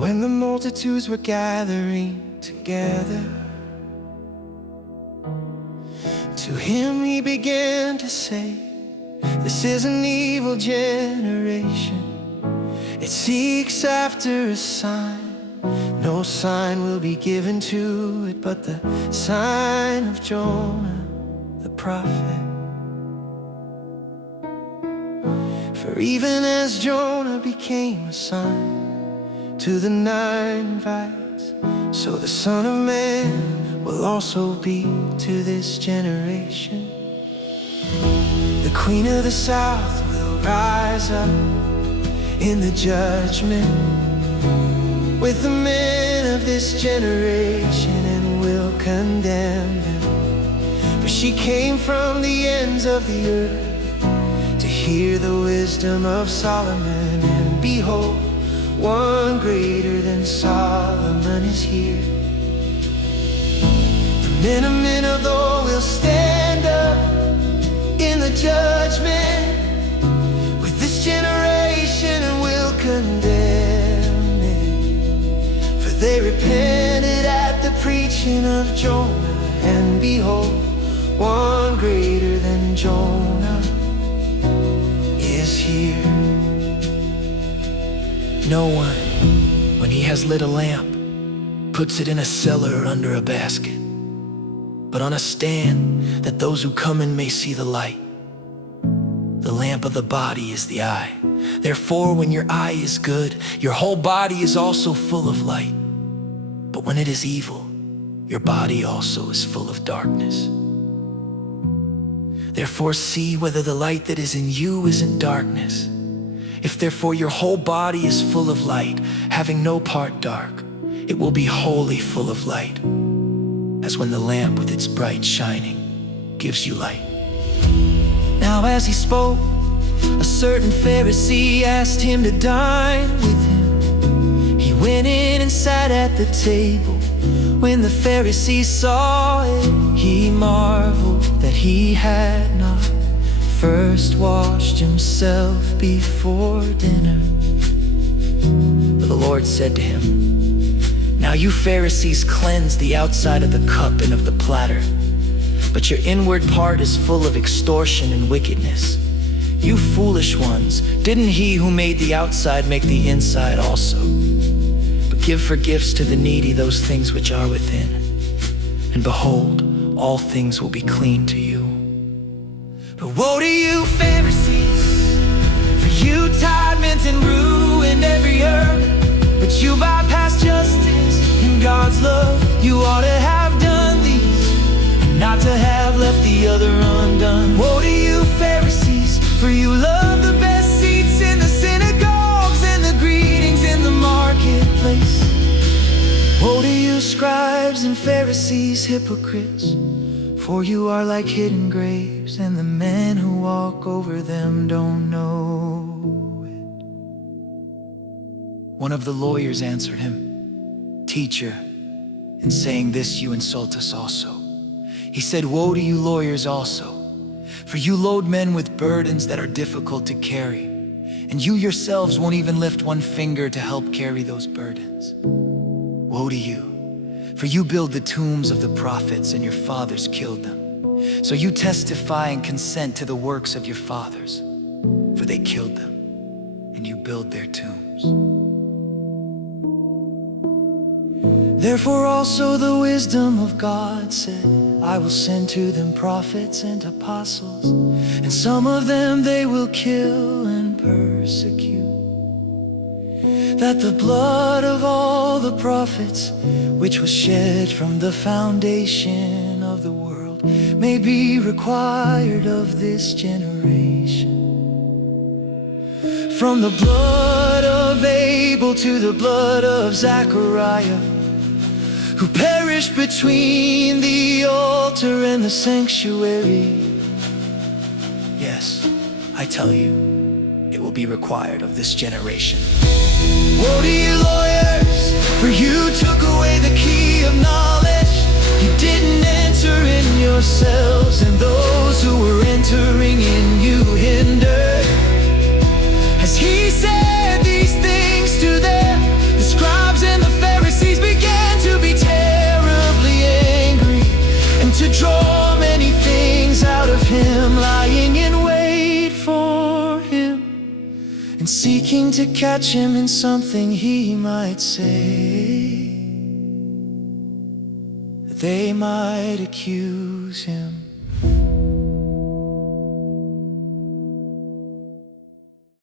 When the multitudes were gathering together, to him he began to say, "This is an evil generation. It seeks after a sign. No sign will be given to it but the sign of Jonah the prophet. For even as Jonah became a sign to the Ninevites, so the Son of Man will also be to this generation. The Queen of the South will rise up in the judgment with the men of this generation and will condemn them. For she came from the ends of the earth to hear the wisdom of Solomon, and behold, one greater than Solomon is here. The men of old will stand up in the judgment with this generation and will condemn it. For they repented at the preaching of Jonah, and behold, one greater than Jonah is here. No one, when he has lit a lamp, puts it in a cellar or under a basket, but on a stand, that those who come in may see the light. The lamp of the body is the eye. Therefore, when your eye is good, your whole body is also full of light. But when it is evil, your body also is full of darkness. Therefore, see whether the light that is in you is in darkness. If therefore your whole body is full of light, having no part dark, it will be wholly full of light, as when the lamp with its bright shining gives you light." Now as he spoke, a certain Pharisee asked him to dine with him. He went in and sat at the table. When the Pharisee saw it, he marveled that he had not first washed himself before dinner. But the Lord said to him, "Now you Pharisees cleanse the outside of the cup and of the platter, but your inward part is full of extortion and wickedness. You foolish ones, didn't he who made the outside make the inside also? But give for gifts to the needy those things which are within, and behold, all things will be clean to you. But woe to you, Pharisees, for you tied mint and ruined every herb, but you bypassed justice and God's love. You ought to have done these, and not to have left the other undone. Woe to you, Pharisees, for you love the best seats in the synagogues and the greetings in the marketplace. Woe to you, scribes and Pharisees, hypocrites, for you are like hidden graves, and the men who walk over them don't know it." One of the lawyers answered him, "Teacher, in saying this you insult us also." He said, "Woe to you lawyers also, for you load men with burdens that are difficult to carry, and you yourselves won't even lift one finger to help carry those burdens. Woe to you, for you build the tombs of the prophets, and your fathers killed them. So you testify and consent to the works of your fathers, for they killed them, and you build their tombs. Therefore also the wisdom of God said, I will send to them prophets and apostles, and some of them they will kill and persecute, that the blood of all the prophets, which was shed from the foundation of the world, may be required of this generation. From the blood of Abel to the blood of Zechariah, who perished between the altar and the sanctuary. Yes, I tell you, it will be required of this generation. Woe to you lawyers, for you took away the key of knowledge. You didn't enter in yourselves, and those who were entering in you hindered. As he said these things to them, the scribes and seeking to catch him in something he might say, that they might accuse him.